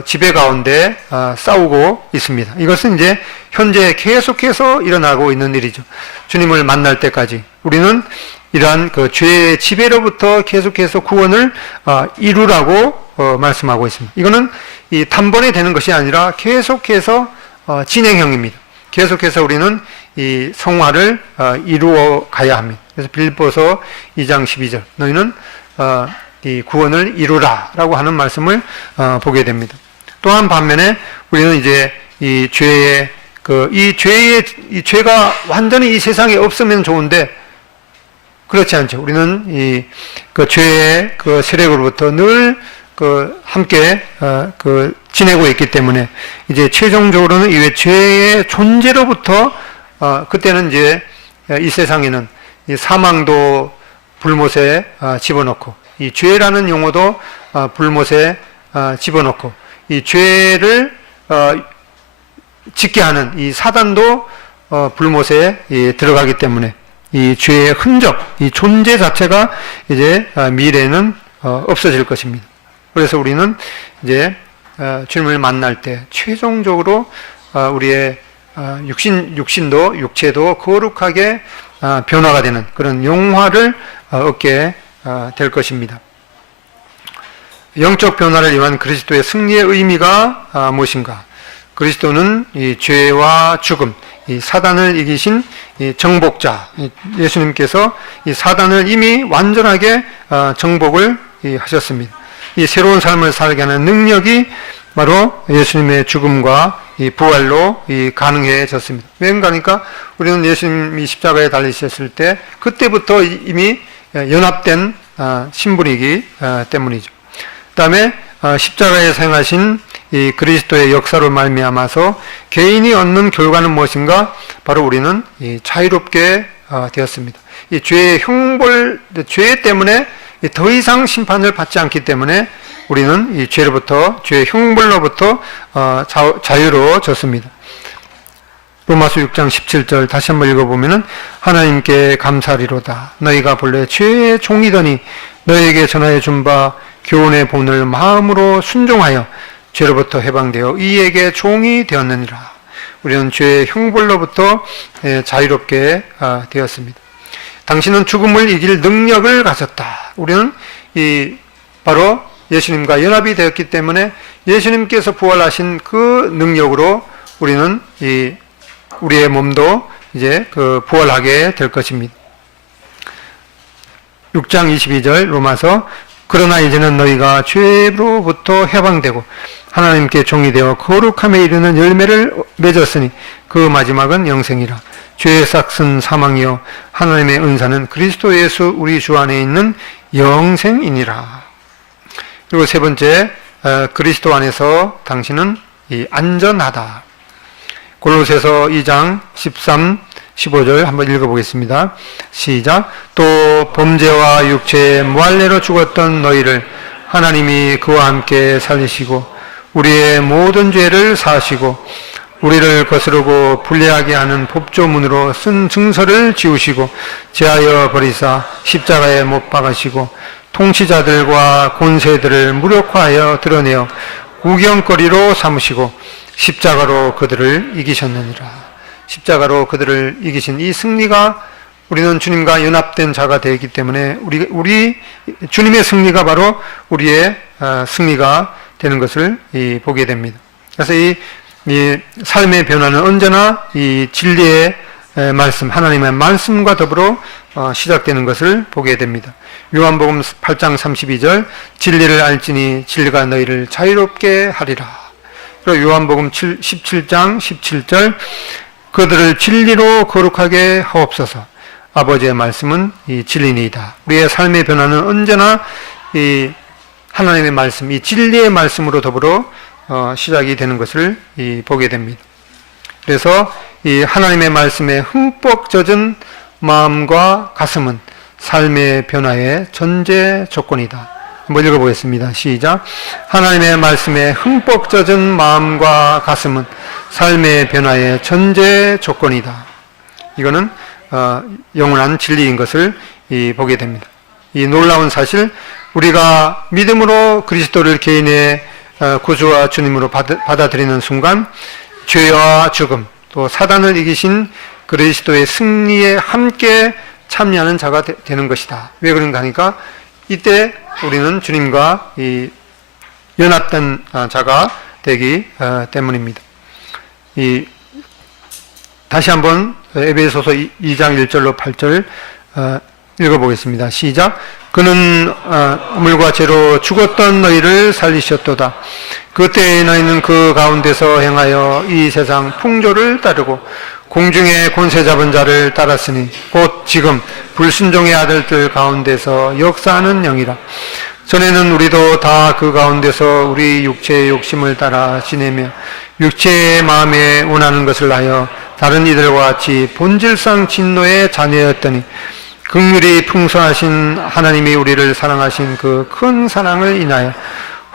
지배 가운데 싸우고 있습니다. 이것은 이제 현재 계속해서 일어나고 있는 일이죠. 주님을 만날 때까지 우리는 이러한 그 죄의 지배로부터 계속해서 구원을 이루라고 말씀하고 있습니다. 이거는 이 단번에 되는 것이 아니라 계속해서 진행형입니다. 계속해서 우리는 이 성화를 이루어 가야 합니다. 그래서 빌립보서 2장 12절 너희는 이 구원을 이루라라고 하는 말씀을 보게 됩니다. 또한 반면에 우리는 이제 이 죄가 완전히 이 세상에 없으면 좋은데 그렇지 않죠. 우리는 그 죄의 그 세력으로부터 늘 함께 지내고 있기 때문에 이제 최종적으로는 이 죄의 존재로부터 그때는 이제 이 세상에는 이 사망도 불못에 집어넣고 이 죄라는 용어도 불못에 집어넣고 이 죄를 짓게 하는 이 사단도 불못에 들어가기 때문에 이 죄의 흔적, 이 존재 자체가 이제 미래에는 없어질 것입니다. 그래서 우리는 이제 주님을 만날 때 최종적으로 우리의 육체도 거룩하게 변화가 되는 그런 영화를 얻게 될 것입니다. 영적 변화를 위한 그리스도의 승리의 의미가 무엇인가? 그리스도는 이 죄와 죽음, 이 사단을 이기신 이 정복자, 예수님께서 이 사단을 이미 완전하게 정복을 하셨습니다. 이 새로운 삶을 살게 하는 능력이 바로 예수님의 죽음과 이 부활로 가능해졌습니다. 왜인가니까 우리는 예수님이 십자가에 달리셨을 때 그때부터 이미 연합된 신분이기 때문이죠. 그 다음에 십자가에 행하신 이 그리스도의 역사로 말미암아서 개인이 얻는 결과는 무엇인가? 바로 우리는 자유롭게 되었습니다. 이 죄의 죄 때문에 더 이상 심판을 받지 않기 때문에 우리는 이 죄의 형벌로부터 자유로워졌습니다. 로마서 6장 17절 다시 한번 읽어보면은 하나님께 감사리로다. 너희가 본래 죄의 종이더니 너희에게 전하여 준 바 교훈의 본을 마음으로 순종하여 죄로부터 해방되어 이에게 종이 되었느니라. 우리는 죄의 형벌로부터 자유롭게 되었습니다. 당신은 죽음을 이길 능력을 가졌다. 우리는 바로 예수님과 연합이 되었기 때문에 예수님께서 부활하신 그 능력으로 우리는 우리의 몸도 이제 부활하게 될 것입니다. 6장 22절 로마서 그러나 이제는 너희가 죄로부터 해방되고 하나님께 종이 되어 거룩함에 이르는 열매를 맺었으니 그 마지막은 영생이라. 죄의 싹은 사망이요 하나님의 은사는 그리스도 예수 우리 주 안에 있는 영생이니라. 그리고 세 번째, 그리스도 안에서 당신은 안전하다. 골로새서 2장 13, 15절 한번 읽어보겠습니다. 시작. 또 범죄와 육체의 무할례로 죽었던 너희를 하나님이 그와 함께 살리시고 우리의 모든 죄를 사하시고 우리를 거스르고 불리하게 하는 법조문으로 쓴 증서를 지우시고 제하여 버리사 십자가에 못 박으시고 통치자들과 권세들을 무력화하여 드러내어 구경거리로 삼으시고 십자가로 그들을 이기셨느니라. 십자가로 그들을 이기신 이 승리가 우리는 주님과 연합된 자가 되기 때문에 우리 주님의 승리가 바로 우리의 승리가 되는 것을 보게 됩니다. 그래서 이 삶의 변화는 언제나 이 진리의 말씀, 하나님의 말씀과 더불어 시작되는 것을 보게 됩니다. 요한복음 8장 32절 진리를 알지니 진리가 너희를 자유롭게 하리라. 그리고 요한복음 17장 17절 그들을 진리로 거룩하게 하옵소서. 아버지의 말씀은 이 진리니이다. 우리의 삶의 변화는 언제나 이 하나님의 말씀, 이 진리의 말씀으로 더불어 시작이 되는 것을 보게 됩니다. 그래서 이 하나님의 말씀에 흠뻑 젖은 마음과 가슴은 삶의 변화의 전제 조건이다. 한번 읽어보겠습니다. 시작. 하나님의 말씀에 흠뻑 젖은 마음과 가슴은 삶의 변화의 전제 조건이다. 이거는 영원한 진리인 것을 보게 됩니다. 이 놀라운 사실, 우리가 믿음으로 그리스도를 개인의 구주와 주님으로 받아들이는 순간 죄와 죽음, 또 사단을 이기신 그리스도의 승리에 함께 참여하는 자가 되는 것이다. 왜 그런가 하니까 이때 우리는 주님과 연합된 자가 되기 때문입니다. 다시 한번 에베소서 2장 1절로 8절 읽어보겠습니다. 시작. 그는 물과 죄로 죽었던 너희를 살리셨도다. 그때의 너희는 그 가운데서 행하여 이 세상 풍조를 따르고 공중의 권세 잡은 자를 따랐으니 곧 지금 불순종의 아들들 가운데서 역사하는 영이라. 전에는 우리도 다 그 가운데서 우리 육체의 욕심을 따라 지내며 육체의 마음에 원하는 것을 하여 다른 이들과 같이 본질상 진노의 자녀였더니 긍휼이 풍성하신 하나님이 우리를 사랑하신 그 큰 사랑을 인하여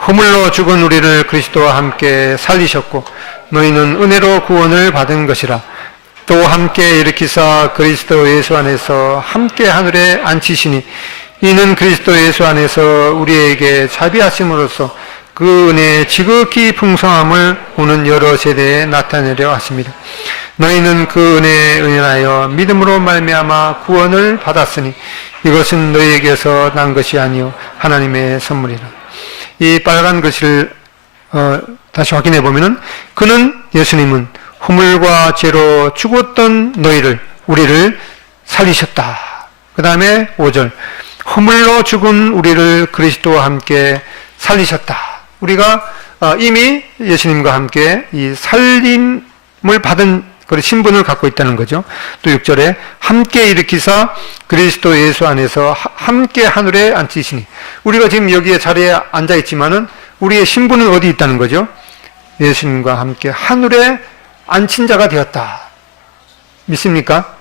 허물로 죽은 우리를 그리스도와 함께 살리셨고 너희는 은혜로 구원을 받은 것이라. 또 함께 일으키사 그리스도 예수 안에서 함께 하늘에 앉히시니 이는 그리스도 예수 안에서 우리에게 자비하심으로써 그 은혜의 지극히 풍성함을 오는 여러 세대에 나타내려 하십니다. 너희는 그 은혜에 은연하여 믿음으로 말미암아 구원을 받았으니 이것은 너희에게서 난 것이 아니요 하나님의 선물이라. 이 빨간 글씨를 다시 확인해 보면은 그는 예수님은 허물과 죄로 죽었던 우리를 살리셨다. 그 다음에 5절 허물로 죽은 우리를 그리스도와 함께 살리셨다. 우리가 이미 예수님과 함께 이 살림을 받은 그런 신분을 갖고 있다는 거죠. 또 6절에 함께 일으키사 그리스도 예수 안에서 함께 하늘에 앉히시니 우리가 지금 여기에 자리에 앉아 있지만은 우리의 신분은 어디 있다는 거죠? 예수님과 함께 하늘에 앉힌 자가 되었다. 믿습니까?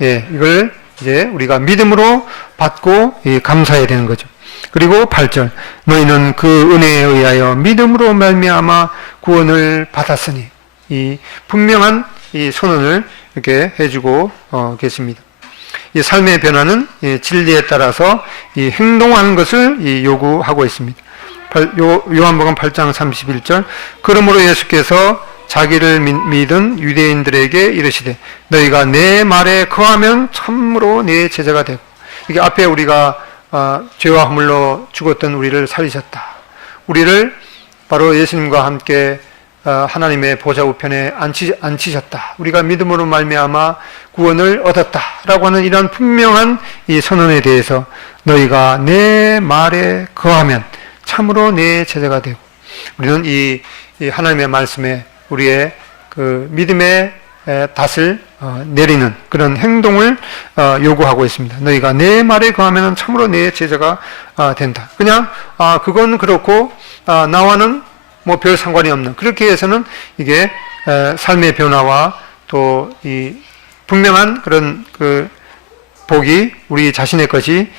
예, 이걸 이제 우리가 믿음으로 받고 감사해야 되는 거죠. 그리고 8절 너희는 그 은혜에 의하여 믿음으로 말미암아 구원을 받았으니 이 분명한 이 선언을 이렇게 해주고 계십니다. 이 삶의 변화는 이 진리에 따라서 이 행동하는 것을 요구하고 있습니다. 요한복음 8장 31절 그러므로 예수께서 자기를 믿은 유대인들에게 이르시되 너희가 내 말에 거하면 참으로 내 제자가 되고 이게 앞에 우리가 죄와 허물로 죽었던 우리를 살리셨다. 우리를 바로 예수님과 함께 하나님의 보좌 우편에 앉히셨다. 우리가 믿음으로 말미암아 구원을 얻었다라고 하는 이런 분명한 이 선언에 대해서 너희가 내 말에 거하면 참으로 내 제자가 되고 우리는 이 하나님의 말씀에 우리의 그 믿음의 닷을 내리는 그런 행동을 요구하고 있습니다. 너희가 내 말에 거하면 참으로 내 제자가 된다. 그냥 그건 그렇고 나와는 뭐 별 상관이 없는 그렇게 해서는 이게 삶의 변화와 또 이 분명한 그런 그 복이 우리 자신의 것이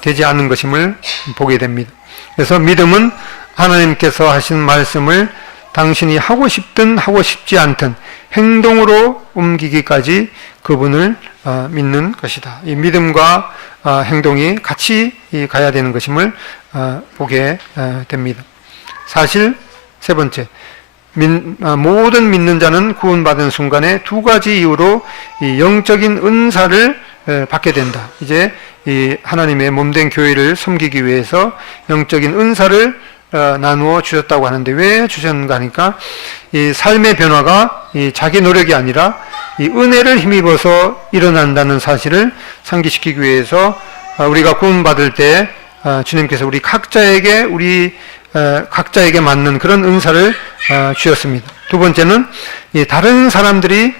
되지 않는 것임을 보게 됩니다. 그래서 믿음은 하나님께서 하신 말씀을 당신이 하고 싶든 하고 싶지 않든 행동으로 옮기기까지 그분을 믿는 것이다. 이 믿음과 행동이 같이 가야 되는 것임을 보게 됩니다. 사실 세 번째, 모든 믿는 자는 구원받은 순간에 두 가지 이유로 이 영적인 은사를 받게 된다. 이제 이 하나님의 몸된 교회를 섬기기 위해서 영적인 은사를 나누어 주셨다고 하는데 왜 주셨는가 하니까 이 삶의 변화가 이 자기 노력이 아니라 이 은혜를 힘입어서 일어난다는 사실을 상기시키기 위해서 우리가 구원받을 때 주님께서 우리 각자에게 맞는 그런 은사를 주셨습니다. 두 번째는 이 다른 사람들이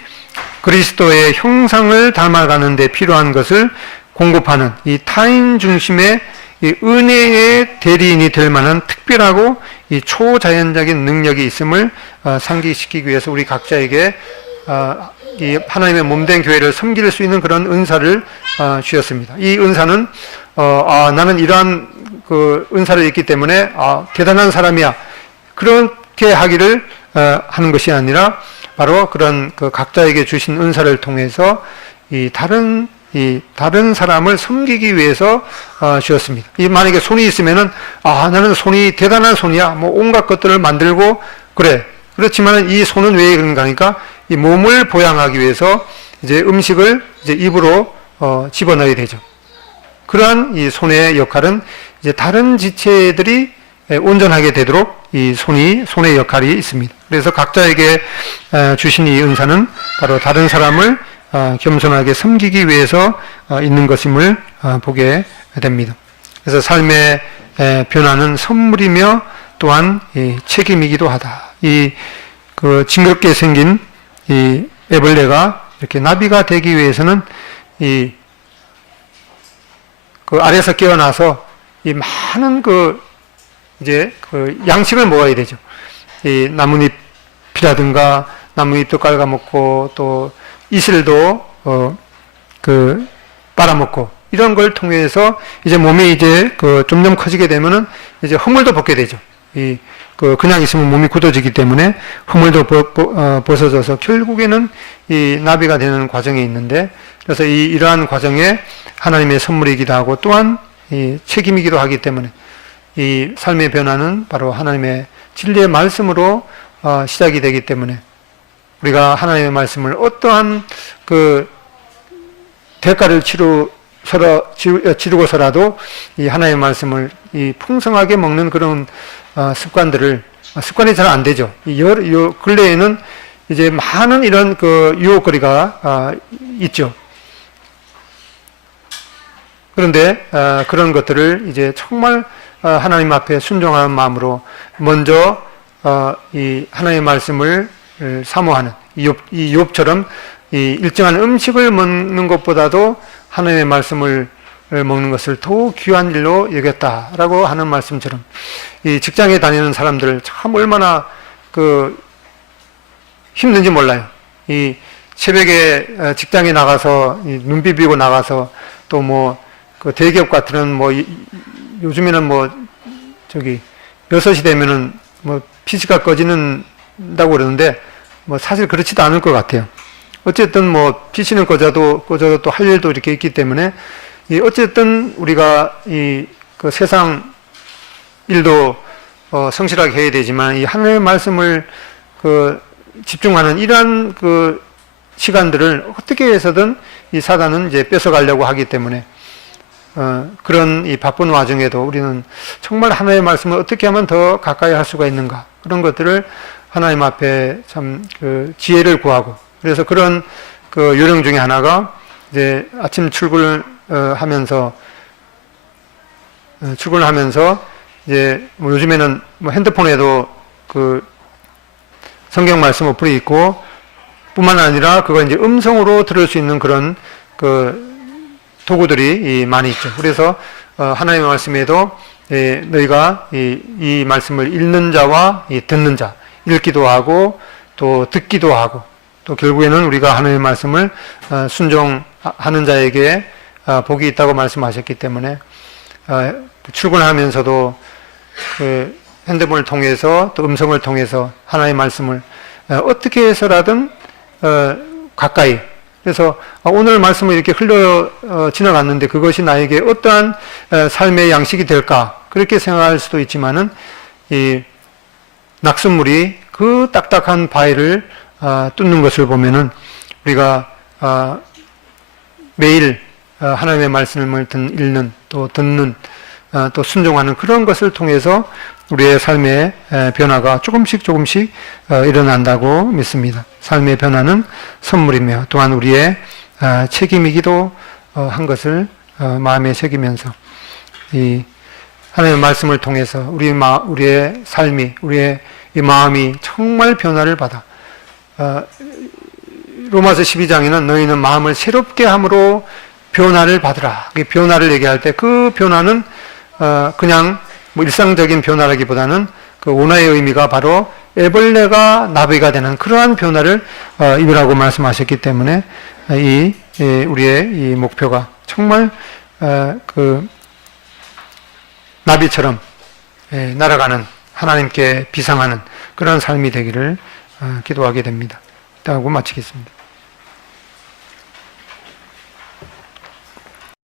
그리스도의 형상을 닮아가는 데 필요한 것을 공급하는 이 타인 중심의 이 은혜의 대리인이 될 만한 특별하고 이 초자연적인 능력이 있음을 상기시키기 위해서 우리 각자에게 이 하나님의 몸된 교회를 섬길 수 있는 그런 은사를 주셨습니다. 이 은사는 나는 이러한 그 은사를 입기 때문에 대단한 사람이야. 그렇게 하기를 하는 것이 아니라 바로 그런 그 각자에게 주신 은사를 통해서 다른 사람을 섬기기 위해서 주었습니다. 만약에 손이 있으면은 나는 손이 대단한 손이야. 뭐 온갖 것들을 만들고 그래. 그렇지만 이 손은 왜 그런가 하니까 이 몸을 보양하기 위해서 이제 음식을 이제 입으로 집어넣어야 되죠. 그러한 이 손의 역할은 이제 다른 지체들이 온전하게 되도록 이 손의 역할이 있습니다. 그래서 각자에게 주신 이 은사는 바로 다른 사람을 겸손하게 섬기기 위해서 있는 것임을 보게 됩니다. 그래서 삶의 변화는 선물이며 또한 책임이기도 하다. 그 징그럽게 생긴 이 애벌레가 이렇게 나비가 되기 위해서는 그 알에서 깨어나서 이 많은 이제 그 양식을 먹어야 되죠. 이 나뭇잎이라든가 나뭇잎도 깔아먹고 또 이슬도 빨아먹고 이런 걸 통해서 이제 몸이 이제 점점 커지게 되면은 이제 허물도 벗게 되죠. 그냥 있으면 몸이 굳어지기 때문에 허물도 벗어져서 결국에는 이 나비가 되는 과정이 있는데, 그래서 이러한 과정에 하나님의 선물이기도 하고 또한 이 책임이기도 하기 때문에 이 삶의 변화는 바로 하나님의 진리의 말씀으로 시작이 되기 때문에 우리가 하나님의 말씀을 어떠한 그 대가를 치르고서라도 이 하나님의 말씀을 이 풍성하게 먹는 그런 습관이 잘 안 되죠. 요 근래에는 이제 많은 이런 그 유혹거리가 있죠. 그런데 그런 것들을 이제 정말 하나님 앞에 순종하는 마음으로 먼저 이 하나님의 말씀을 사모하는 이 욥처럼 이 일정한 음식을 먹는 것보다도 하나님의 말씀을 먹는 것을 더 귀한 일로 여겼다라고 하는 말씀처럼 이 직장에 다니는 사람들 참 얼마나 힘든지 몰라요. 이 새벽에 직장에 나가서 눈 비비고 나가서 또 그 대기업 같은 요즘에는 6시 되면은 PC가 꺼진다고 그러는데 사실 그렇지도 않을 것 같아요. 어쨌든 PC는 꺼져도 또 할 일도 이렇게 있기 때문에 어쨌든 우리가 그 세상 일도 성실하게 해야 되지만 이 하나님의 말씀을 집중하는 이러한 시간들을 어떻게 해서든 이 사단은 이제 뺏어가려고 하기 때문에 그런 이 바쁜 와중에도 우리는 정말 하나님의 말씀을 어떻게 하면 더 가까이 할 수가 있는가, 그런 것들을 하나님 앞에 참 지혜를 구하고, 그래서 그런 요령 중에 하나가 이제 아침 출근하면서 이제 요즘에는 핸드폰에도 성경 말씀 어플이 있고 뿐만 아니라 그걸 이제 음성으로 들을 수 있는 그런 도구들이 많이 있죠. 그래서 하나님의 말씀에도 너희가 이 말씀을 읽는 자와 듣는 자, 읽기도 하고 또 듣기도 하고 또 결국에는 우리가 하나님의 말씀을 순종하는 자에게 복이 있다고 말씀하셨기 때문에 출근하면서도 핸드폰을 통해서 또 음성을 통해서 하나님의 말씀을 어떻게 해서라든 가까이, 그래서 오늘 말씀을 이렇게 지나갔는데 그것이 나에게 어떠한 삶의 양식이 될까, 그렇게 생각할 수도 있지만은 이 낙숫물이 그 딱딱한 바위를 뚫는 것을 보면은 우리가 매일 하나님의 말씀을 읽는 또 듣는 또 순종하는 그런 것을 통해서 우리의 삶의 변화가 조금씩 일어난다고 믿습니다. 삶의 변화는 선물이며 또한 우리의 책임이기도 한 것을 마음에 새기면서 이 하나님의 말씀을 통해서 우리의 삶이, 우리의 이 마음이 정말 변화를 받아 로마서 12장에는 너희는 마음을 새롭게 함으로 변화를 받으라. 변화를 얘기할 때 그 변화는 그냥 일상적인 변화라기보다는 그 원어의 의미가 바로 애벌레가 나비가 되는 그러한 변화를 입으라고 말씀하셨기 때문에 우리의 이 목표가 정말 나비처럼 날아가는, 하나님께 비상하는 그런 삶이 되기를 기도하게 됩니다. 하고 마치겠습니다.